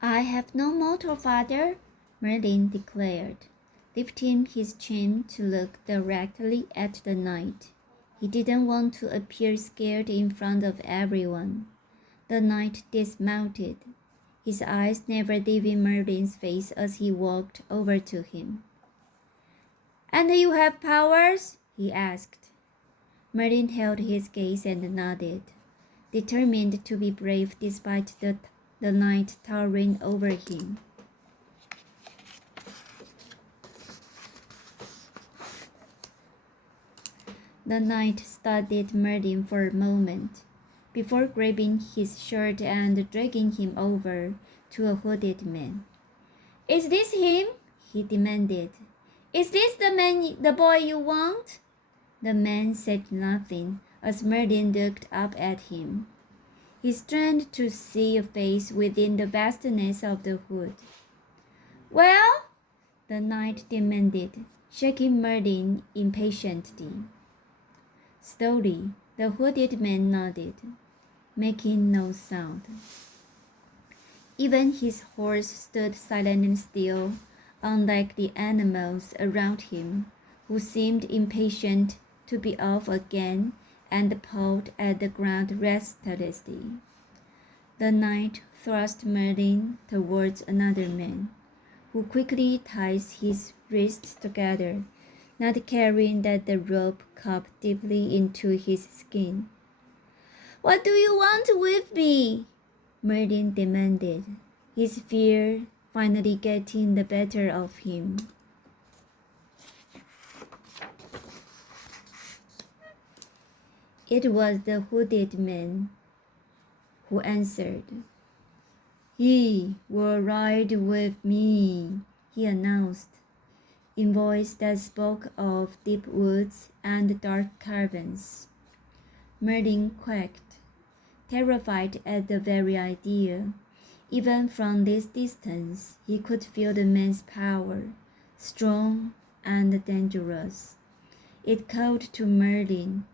I have no motto, father, Merlin declared, lifting his chin to look directly at the knight. He didn't want to appear scared in front of everyone. The knight dismounted, his eyes never leaving Merlin's face as he walked over to him. "And you have powers?" he asked. Merlin held his gaze and nodded, determined to be brave despite the knight towering over him. The knight studied Merlin for a moment, before grabbing his shirt and dragging him over to a hooded man. "Is this him?" he demanded. "Is this the boy you want?" The man said nothing as Merlin looked up at him. He strained to see a face within the vastness of the hood. "Well?" the knight demanded, shaking Merlin impatiently. Slowly, the hooded man nodded, making no sound. Even his horse stood silent and still, unlike the animals around him, who seemed impatient to be off again and pawed at the ground restlessly. The knight thrust Merlin towards another man, who quickly tied his wrists together, not caring that the rope cut deeply into his skin. "What do you want with me?" Merlin demanded, his fear finally getting the better of him. It was the hooded man who answered. "He will ride with me," he announced, in voice that spoke of deep woods and dark caverns. Merlin quaked, terrified at the very idea. Even from this distance, he could feel the man's power, strong and dangerous. It called to Merlin,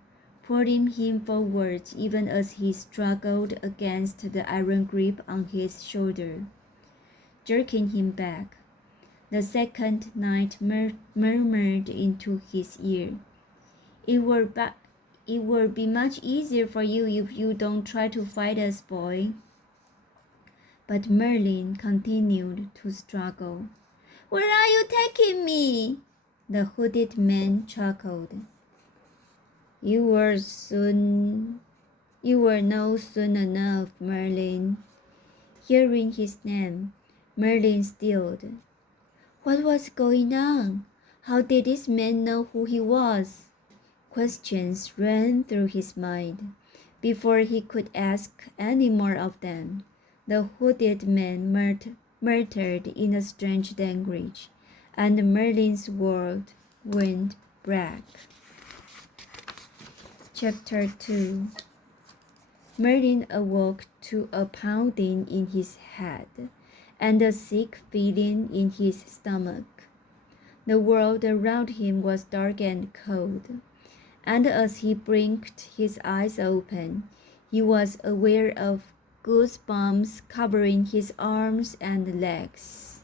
pulling him forward even as he struggled against the iron grip on his shoulder, jerking him back. The second knight murmured into his ear, It will be much easier for you if you don't try to fight us, boy." But Merlin continued to struggle. "Where are you taking me?" The hooded man chuckled. You were know soon enough, Merlin." Hearing his name, Merlin stilled. What was going on? How did this man know who he was? Questions ran through his mind. Before he could ask any more of them, the hooded man muttered in a strange language, and Merlin's world went black. Chapter 2. Merlin awoke to a pounding in his head and a sick feeling in his stomach. The world around him was dark and cold, and as he blinked his eyes open, he was aware of goosebumps covering his arms and legs.